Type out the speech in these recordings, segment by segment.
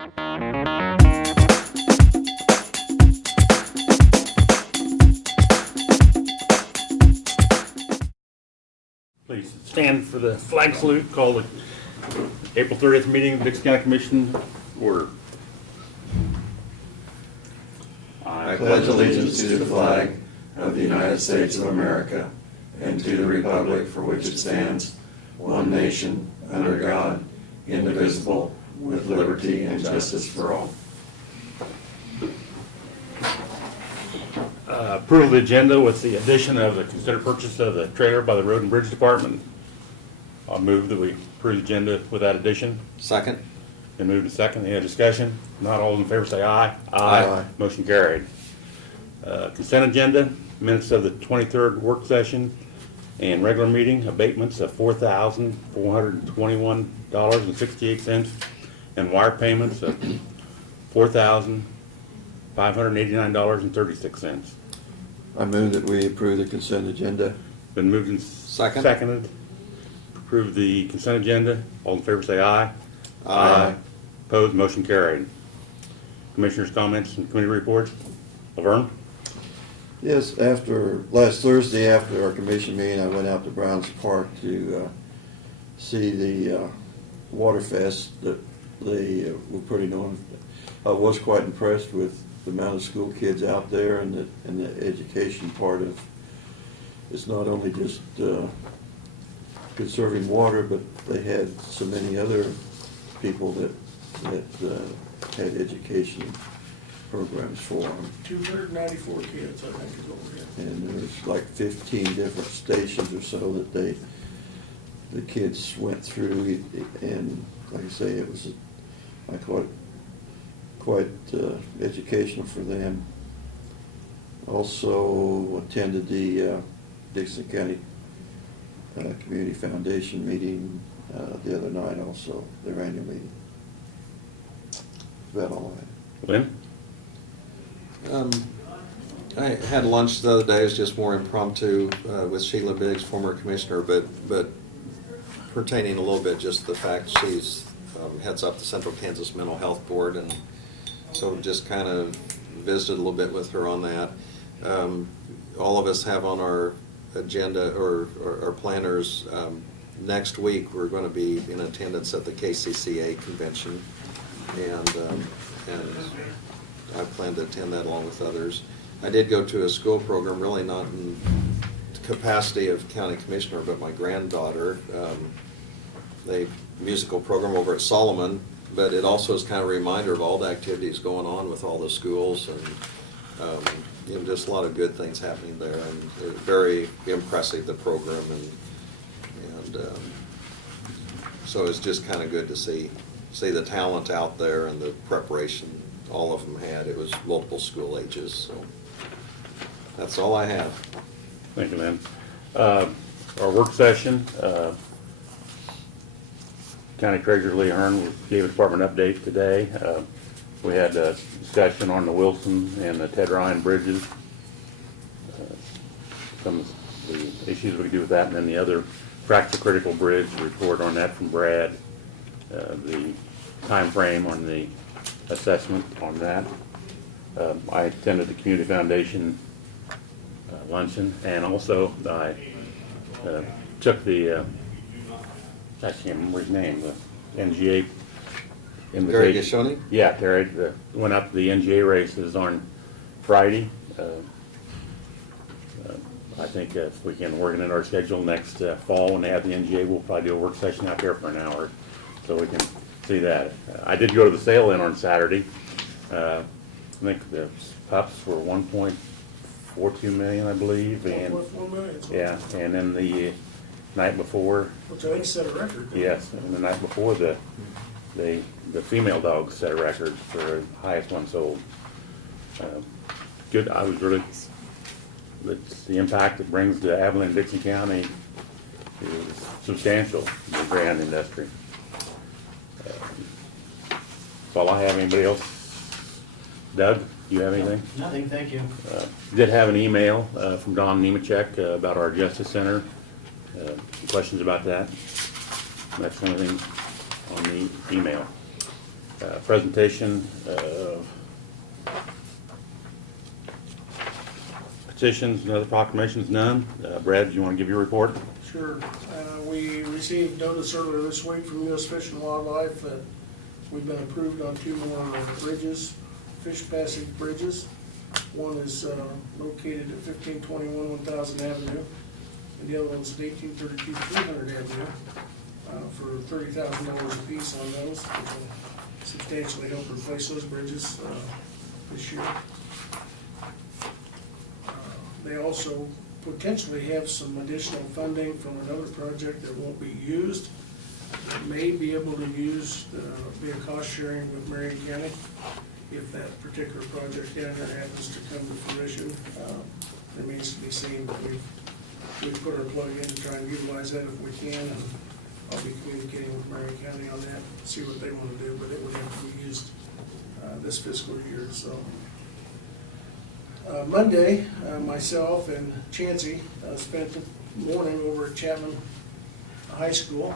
Please stand for the flag salute. Call the April 30th meeting of the Dixon County Commission order. I pledge allegiance to the flag of the United States of America and to the republic for which it stands, one nation, under God, indivisible, with liberty and justice for all. Approval of the agenda with the addition of the considered purchase of the trailer by the Road and Bridge Department. I'll move that we approve the agenda with that addition. Second. Then move to second. Any discussion? Not all in favor say aye. Aye. Motion carried. Consent agenda, minutes of the 23rd work session and regular meeting, abatements of $4,421.68 and wire payments of $4,589.36. I move that we approve the consent agenda. Been moved and Second. seconded. Approve the consent agenda. All in favor say aye. Aye. Opposed, motion carried. Commissioners' comments and committee reports. Laverne? Yes, last Thursday after our commission meeting, I went out to Browns Park to see the Water Fest that they were putting on. I was quite impressed with the amount of school kids out there and the education part of it's not only just conserving water, but they had so many other people that had education programs for them. 294 kids, I think, is what we had. And there's like 15 different stations or so that the kids went through, and like I say, it was, I thought, quite educational for them. Also attended the Dixon County Community Foundation meeting the other night also, their annual meeting. That's about all I have. Lynn? I had lunch the other day. It was just more impromptu with Sheila Biggs, former commissioner, but pertaining a little bit just the fact she's heads up the Central Kansas Mental Health Board, and so just kind of visited a little bit with her on that. All of us have on our agenda or our planners next week we're going to be in attendance at the KCCA convention, and I plan to attend that along with others. I did go to a school program, really not in capacity of county commissioner, but my granddaughter, the musical program over at Solomon, but it also is kind of a reminder of all the activities going on with all the schools, and just a lot of good things happening there, and very impressive, the program, and so it's just kind of good to see the talent out there and the preparation all of them had. It was multiple school ages, so that's all I have. Thank you, Lynn. Our work session, County Treasurer Lee Hearn gave a department update today. We had a discussion on the Wilson and the Ted Ryan bridges, some of the issues we could do with that, and then the other fracture critical bridge report on that from Brad, the time frame on the assessment on that. I attended the Community Foundation luncheon, and also I took the, I can't remember his name, the NGA Terry invitation. Gashoni? Yeah, Terry, went out to the NGA races on Friday. I think if we can work it in our schedule next fall when they have the NGA, we'll probably do a work session out there for an hour so we can see that. I did go to the sale-in on Saturday. I think the pups were 1.42 million, I believe, and 1.4 million. yeah, and then the night before, Which I think set a record. yes, and the night before the female dogs set a record for the highest one sold. Good. I was really, the impact it brings to Abilene and Dixon County is substantial in the greyhound industry. That's all I have. Anybody else? Doug, you have anything? Nothing, thank you. Did have an email from Don Nemechek about our Justice Center. Questions about that? That's the only thing on the email. Presentation of petitions and other proclamations, none. Brad, do you want to give your report? Sure. We received notice earlier this week from U.S. Fish and Wildlife that we've been approved on 2 more bridges, fish passage bridges. One is located at 1521 1000 Avenue, and the other one's at 1832 300 Avenue for $30,000 apiece on those, which will substantially help replace those bridges this year. They also potentially have some additional funding from another project that won't be used. That may be able to use, be a cost sharing with Marion County if that particular project down there happens to come to fruition. Remains to be seen, but we've put our plug in to try and utilize that if we can, and I'll be communicating with Marion County on that, see what they want to do, but it would have to be used this fiscal year, so. Monday, myself and Chancey spent the morning over at Chapman High School.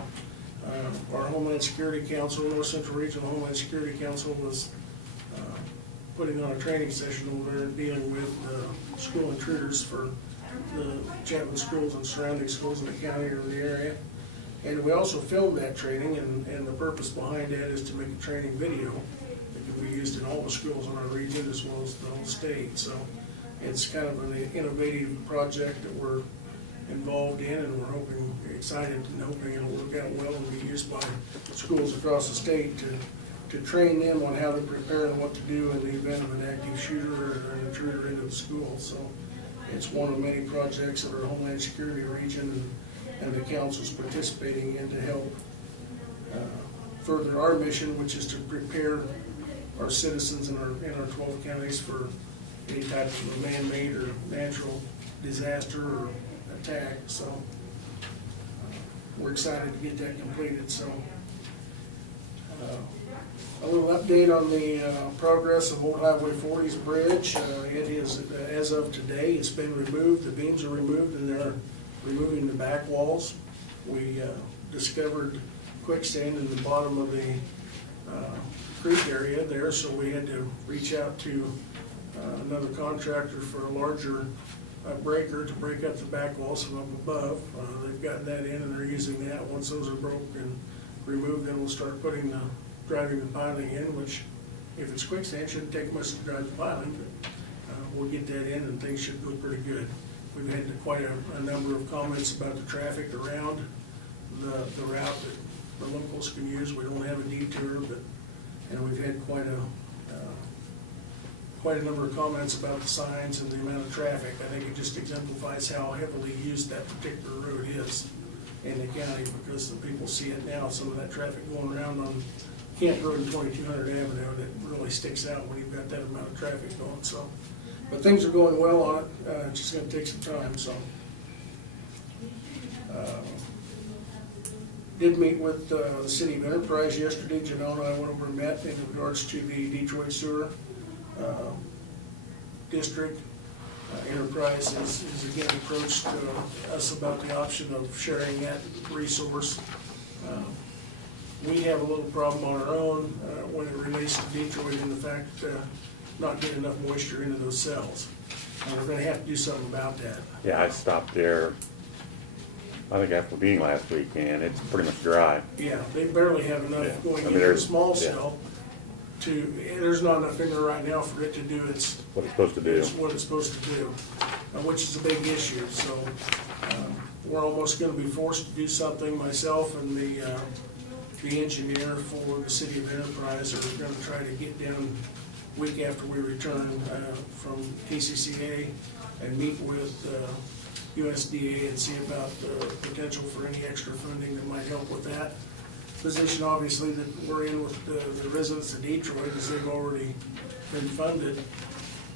Our Homeland Security Council, North Central Regional Homeland Security Council, was putting on a training session over there dealing with school intruders for the Chapman schools and surrounding schools in the county or the area. And we also filmed that training, and the purpose behind that is to make a training video that can be used in all the schools in our region as well as the whole state. So it's kind of an innovative project that we're involved in, and we're excited and hoping it'll work out well and be used by schools across the state to train them on how to prepare and what to do in the event of an active shooter or an intruder into the school. So it's one of many projects that our Homeland Security region and the council's participating in to help further our mission, which is to prepare our citizens in our 12 counties for any type of a man-made or natural disaster or attack. So we're excited to get that completed. So a little update on the progress of Old Highway 40's bridge. It is, as of today, it's been removed. The beams are removed, and they're removing the back walls. We discovered quicksand in the bottom of the creek area there, so we had to reach out to another contractor for a larger breaker to break up the back walls from up above. They've gotten that in, and they're using that. Once those are broken and removed, then we'll start driving the piling in, which, if it's quicksand, shouldn't take much to drive the piling, but we'll get that in, and things should look pretty good. We've had quite a number of comments about the traffic around the route that the locals can use. We don't have a detour, and we've had quite a number of comments about the signs and the amount of traffic. I think it just exemplifies how heavily used that particular road is in the county, because the people see it now, some of that traffic going around on Kent Road and 2200 Avenue, and it really sticks out when you've got that amount of traffic going. So, but things are going well on it. It's just going to take some time. So, did meet with the City of Enterprise yesterday. Janelle and I went over and met in regards to the Detroit Sewer District. Enterprise is again approached us about the option of sharing that resource. We have a little problem on our own when it relates to Detroit, in the fact not getting enough moisture into those cells. And we're going to have to do something about that. Yeah, I stopped there, I think after the meeting last week, and it's pretty much dry. Yeah, they barely have enough Yeah. going I mean, into the there's- small yeah. cell there's not enough in there right now for it to do What it's supposed to do. what it's supposed to do, which is a big issue. So we're almost going to be forced to do something. Myself and the engineer for the City of Enterprise are going to try to get down week after we return from KCCA and meet with USDA and see about the potential for any extra funding that might help with that position. Obviously, that we're in with the residents of Detroit, as they've already been funded,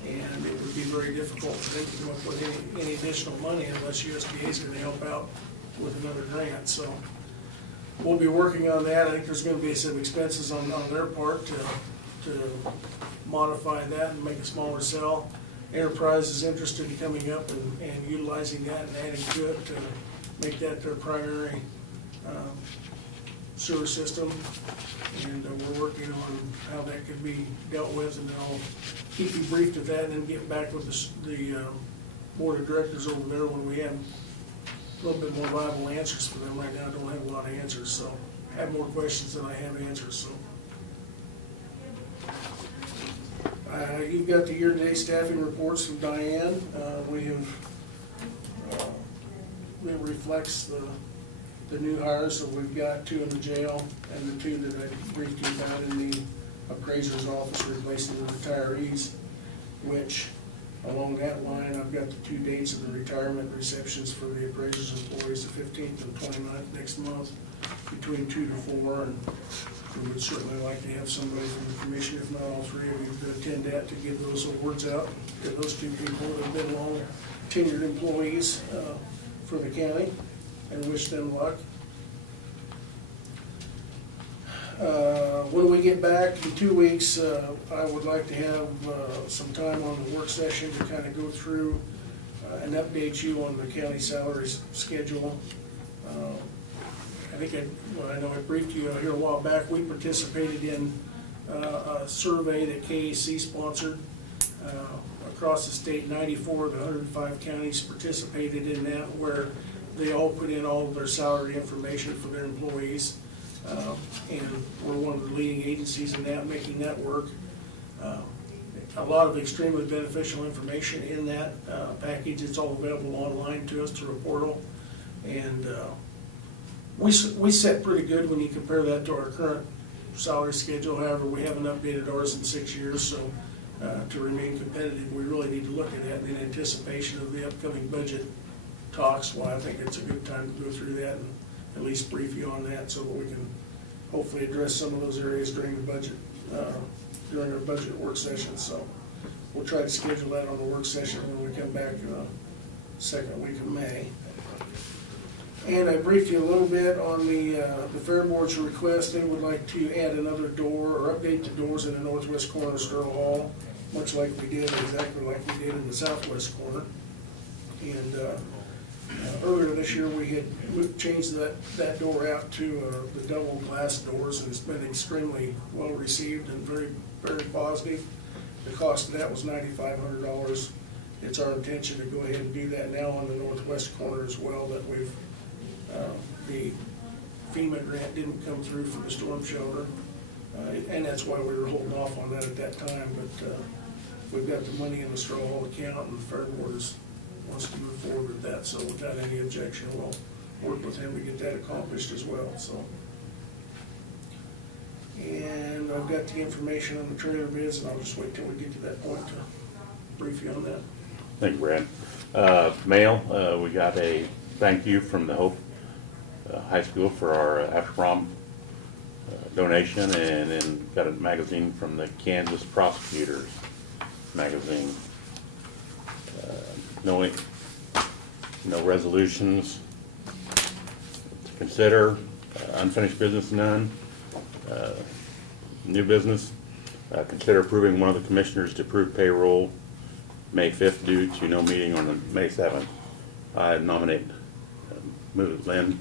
and it would be very difficult for them to come up with any additional money unless USDA is going to help out with another grant. So we'll be working on that. I think there's going to be some expenses on their part to modify that and make a smaller cell. Enterprise is interested in coming up and utilizing that and adding to it to make that their primary sewer system, and we're working on how that could be dealt with, and I'll keep you briefed of that and then get back with the board of directors over there when we have a little bit more viable answers for them. Right now, I don't have a lot of answers, so I have more questions than I have answers, so. You've got the year-to-date staffing reports from Diane. We have, it reflects the new hires that we've got, 2 in the jail and the 2 that I briefed you about in the appraiser's office replacing the retirees, which along that line, I've got the 2 dates of the retirement receptions for the appraiser's employees, the 15th and 29th next month, between 2 to 4, and we would certainly like to have somebody from the commission, if not all 3 of you, to attend that to give those awards out to those 2 people that have been long tenured employees for the county, and wish them luck. When we get back in 2 weeks, I would like to have some time on the work session to kind of go through and update you on the county salaries schedule. I know I briefed you here a while back. We participated in a survey that KAC sponsored across the state. 94 of the 105 counties participated in that, where they all put in all of their salary information for their employees. And we're one of the leading agencies in that, making that work. A lot of extremely beneficial information in that package. It's all available online to us through a portal. And we set pretty good when you compare that to our current salary schedule. However, we haven't updated ours in 6 years, so to remain competitive, we really need to look at that in anticipation of the upcoming budget talks. Well, I think it's a good time to go through that and at least brief you on that, so that we can hopefully address some of those areas during the budget, during our budget work session. So we'll try to schedule that on the work session when we come back second week of May. And I briefed you a little bit on the Fair Board's request. They would like to add another door or update the doors in the northwest corner of Sterl Hall, much like we did, exactly like we did in the southwest corner. And earlier this year, we had changed that door out to the double glass doors, and it's been extremely well received and very, very positive. The cost of that was $9,500. It's our intention to go ahead and do that now on the northwest corner as well, that we've, the FEMA grant didn't come through for the storm shelter, and that's why we were holding off on that at that time, but we've got the money in the Straw Hall account, and the Fair Board wants to move forward with that, so without any objection, we'll work with him to get that accomplished as well, so. And I've got the information on the trailer bids, and I'll just wait till we get to that point to brief you on that. Thank you, Brad. Mail, we got a thank you from the Hope High School for our after prom donation, and then got a magazine from the Kansas Prosecutors magazine. No resolutions to consider. Unfinished business, none. New business, consider approving one of the commissioners to approve payroll May 5th due to no meeting on the May 7th. I nominate, move Lynn,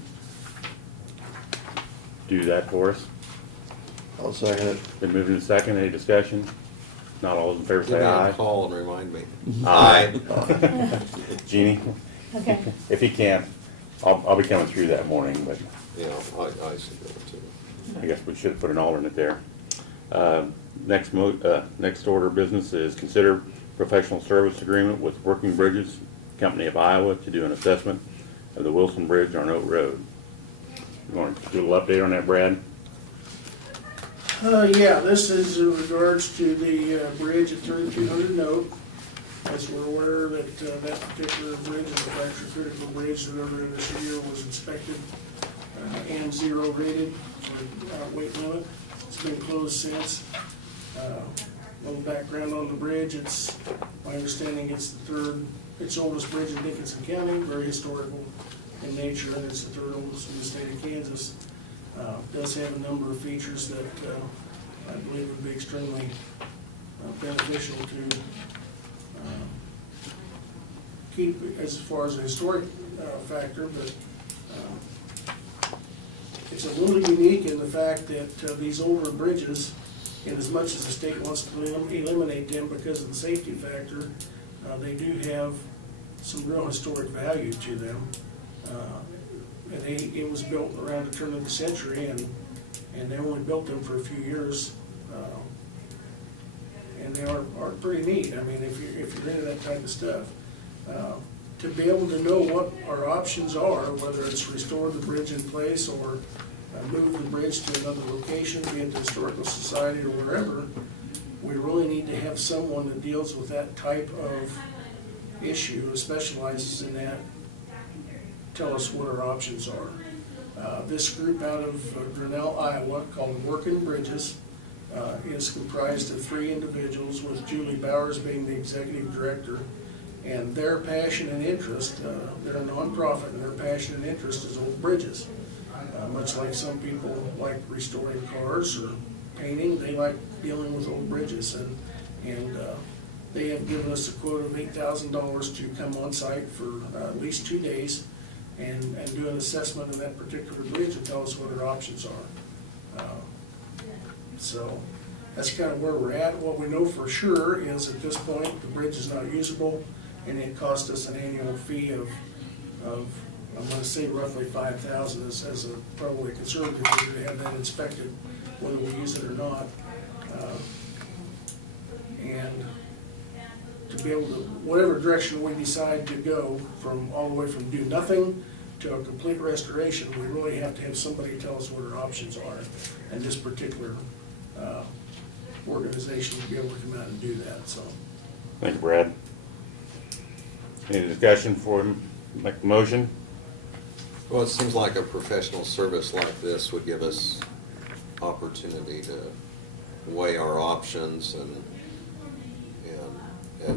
do that for us. I'll second it. Been moved in second. Any discussion? Not all those in favor Give say me a aye. call and remind me. Aye. Jeannie, Okay. if he can't, I'll be coming through that morning, but Yeah, I should go too. I guess we should put an alternate there. Next order of business is consider professional service agreement with Working Bridges Company of Iowa to do an assessment of the Wilson Bridge on Oak Road. You want to do a little update on that, Brad? Yeah, this is in regards to the bridge at 3200 Note. As we're aware that that particular bridge is a fracture critical bridge that earlier this year was inspected and 0 rated for weight limit. It's been closed since. A little background on the bridge. It's my understanding it's the oldest bridge in Dickinson County, very historical in nature, and it's the 3rd oldest in the state of Kansas. Does have a number of features that I believe would be extremely beneficial to keep as far as a historic factor, but it's a little unique in the fact that these older bridges, in as much as the state wants to eliminate them because of the safety factor, they do have some real historic value to them. And it was built around the turn of the century, and they only built them for a few years. And they are pretty neat. I mean, if you're into that type of stuff. To be able to know what our options are, whether it's restore the bridge in place or move the bridge to another location, be it the Historical Society or wherever, we really need to have someone that deals with that type of issue, who specializes in that, tell us what our options are. This group out of Grinnell, Iowa, called Working Bridges, is comprised of 3 individuals, with Julie Bowers being the executive director. And their passion and interest, they're a nonprofit, and their passion and interest is old bridges. Much like some people like restoring cars or painting, they like dealing with old bridges. And they have given us a quote of $8,000 to come on site for at least 2 days and do an assessment of that particular bridge and tell us what our options are. So that's kind of where we're at. What we know for sure is at this point, the bridge is not usable, and it cost us an annual fee of I'm going to say roughly $5,000 as a probably conservative figure to have that inspected, whether we use it or not. And to be able to, whatever direction we decide to go, from all the way from do nothing to a complete restoration, we really have to have somebody tell us what our options are. And this particular organization to be able to come out and do that. So. Thank you, Brad. Any discussion for him? Make the motion? Well, it seems like a professional service like this would give us opportunity to weigh our options, and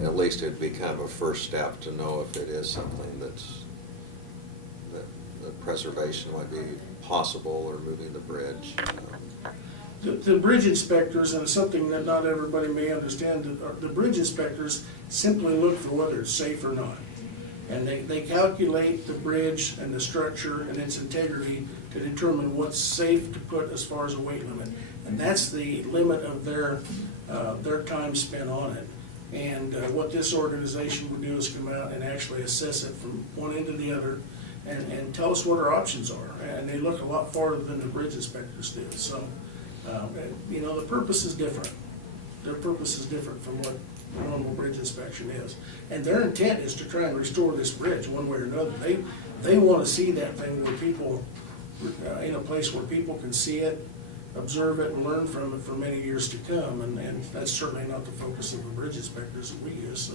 at least it'd be kind of a first step to know if it is something that preservation might be possible, or moving the bridge. The bridge inspectors, and it's something that not everybody may understand, the bridge inspectors simply look for whether it's safe or not. And they calculate the bridge and the structure and its integrity to determine what's safe to put as far as a weight limit. And that's the limit of their time spent on it. And what this organization would do is come out and actually assess it from one end to the other and tell us what our options are. And they look a lot farther than the bridge inspectors do. So, the purpose is different. Their purpose is different from what the normal bridge inspection is. And their intent is to try and restore this bridge one way or another. They want to see that thing where people, in a place where people can see it, observe it, and learn from it for many years to come. And that's certainly not the focus of the bridge inspectors that we use,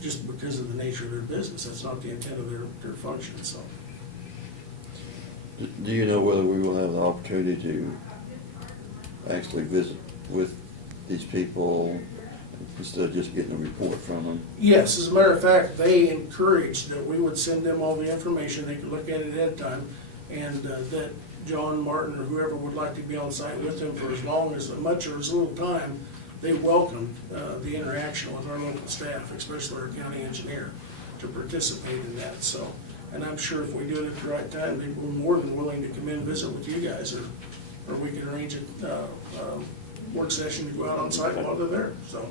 just because of the nature of their business. That's not the intent of their function. So, Do you know whether we will have the opportunity to actually visit with these people instead of just getting a report from them? yes, as a matter of fact, they encouraged that we would send them all the information. They could look at it ahead of time, and that John, Martin, or whoever would like to be on site with them for as much or as little time, they welcomed the interaction with our local staff, especially our county engineer, to participate in that. So, and I'm sure if we do it at the right time, they'd be more than willing to come in and visit with you guys, or we can arrange a work session to go out on site while they're there. So.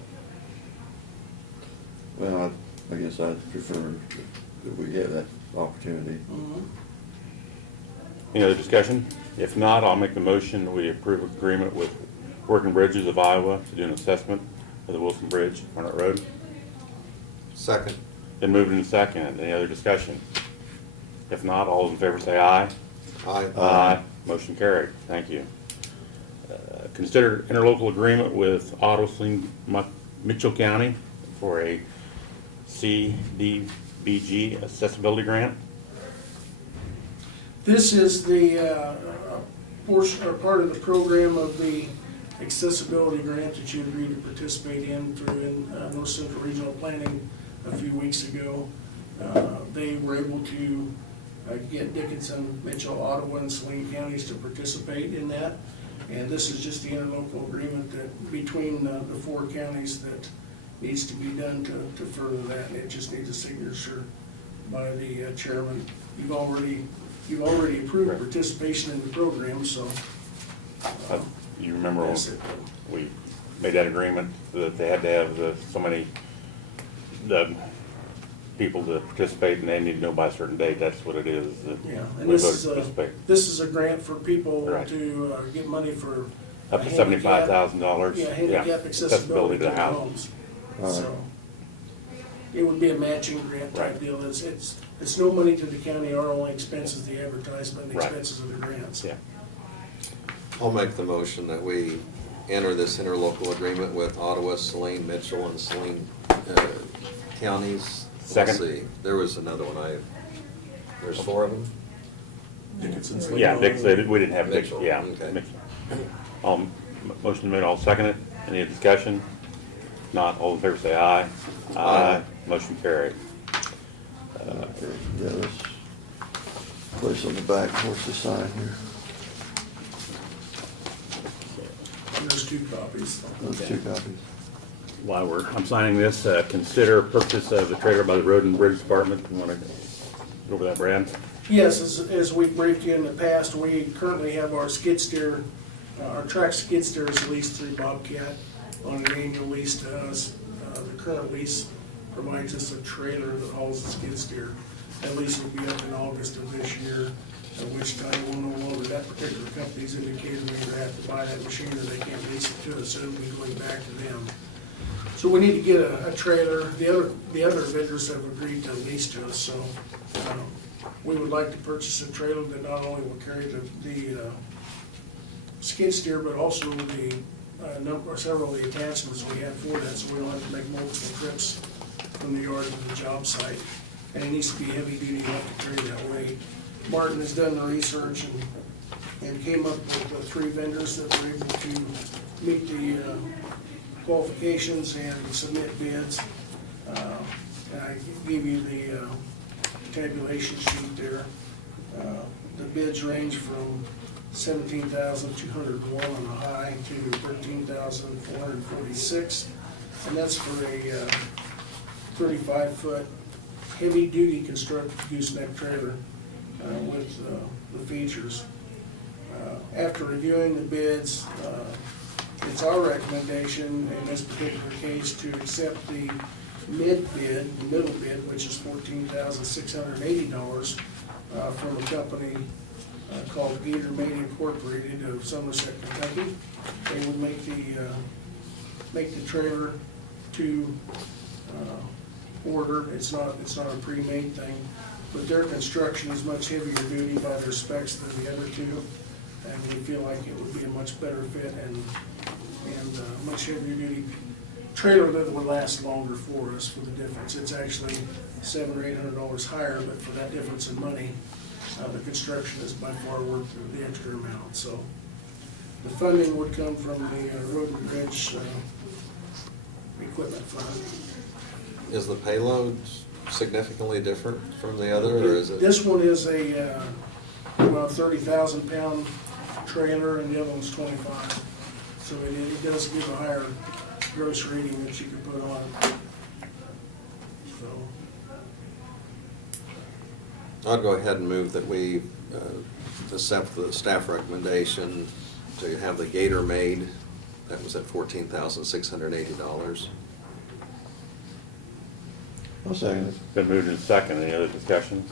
Well, I guess I'd prefer that we have that opportunity. Mm-hmm. Any other discussion? If not, I'll make the motion that we approve agreement with Working Bridges of Iowa to do an assessment of the Wilson Bridge on that road. Second. Then moved in second. Any other discussion? If not, all those in favor say aye. Aye. Aye. Motion carried. Thank you. Consider interlocal agreement with Otto Mitchell County for a CDBG accessibility grant. This is the portion or part of the program of the accessibility grant that you agreed to participate in through North Central Regional Planning a few weeks ago. They were able to get Dickinson, Mitchell, Ottawa, and Saline counties to participate in that. And this is just the interlocal agreement that between the 4 counties that needs to be done to further that. And it just needs a signature by the chairman. You've already you've already approved participation in the program, so. You remember when That's it. we made that agreement that they had to have so many people to participate, and they need to know by a certain date, that's what it is. that Yeah, and we this voted is, to participate. this is a grant for people Right. to get money for. Up to handicap- $75,000. Yeah, handicap accessibility to the their house. homes. All right. So, it would be a matching grant type Right. deal. It's no money to the county, our only expense is the advertisement, and the Right. expenses of the grants. Yeah. I'll make the motion that we enter this interlocal agreement with Ottawa, Saline, Mitchell, and Saline counties. Second. Let's see, there was another one, there's 4 of them? Dickinson. Yeah, Dick said, we didn't have Dick, Mitchell, yeah. okay. Mitchell. Motion made, I'll second it. Any discussion? Not, all in favor say aye. Aye. Motion carried. Okay, yeah, let's place on the back, what's the sign here? And there's 2 copies. Those 2 copies. While I'm signing this, consider purchase of the trailer by the Road and Bridge Department. You wanna go over that, Brad? Yes, as we briefed you in the past, we currently have our skid steer, our track skid steer is leased through Bobcat on an annual lease to us. The current lease provides us a trailer that hauls the skid steer. That lease will be up in August of this year, at which time we'll no longer, that particular company's indicated we either have to buy that machine or they can't lease it to us, so it'll be going back to them. So we need to get a trailer. The other vendors have agreed to lease to us, so we would like to purchase a trailer that not only will carry the skid steer, but also the several of the attachments we have for that, so we don't have to make multiple trips from the yard to the job site. And it needs to be heavy duty enough to carry that weight. Martin has done the research and came up with 3 vendors that were able to meet the qualifications and submit bids. And I gave you the tabulation sheet there. The bids range from $17,201 on a high to $13,446, and that's for a 35-foot heavy-duty constructed gooseneck trailer with the features. After reviewing the bids, it's our recommendation in this particular case to accept the middle bid, which is $14,680 from a company called Gator Made Incorporated of Somerset, Kentucky. They would make the trailer to order. It's not a pre-made thing, but their construction is much heavier duty by their specs than the other 2, and we feel like it would be a much better fit and much heavier duty trailer that would last longer for us for the difference. It's actually $700 or $800 higher, but for that difference in money, the construction is by far worth the extra amount. So the funding would come from the Road and Bridge equipment fund. Is the payload significantly different from the other, or is it? This one is a 30,000-pound trailer, and the other one's 25. So it does give a higher gross rating that you can put on it. So, I'd go ahead and move that we accept the staff recommendation to have the Gator made. That was at $14,680. I'll second it. Been moved and second. Any other discussion?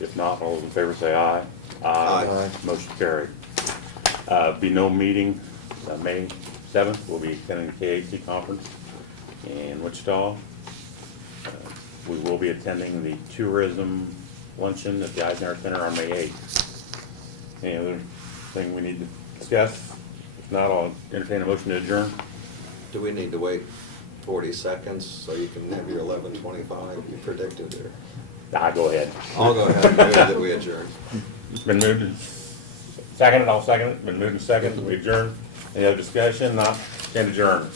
If not, all those in favor say aye. Aye. Motion carried. Be no meeting, May 7th. We'll be attending the KAC conference in Wichita. We will be attending the tourism luncheon at the Eisenhower Center on May 8th. Any other thing we need to discuss? If not, I'll entertain a motion to adjourn. Do we need to wait 40 seconds so you can have your 11:25 you predicted there? Go ahead. I'll go ahead and move that we adjourn. It's been moved and seconded. I'll second it. Been moved and seconded. We adjourn. Any other discussion? Not. Stand adjourned.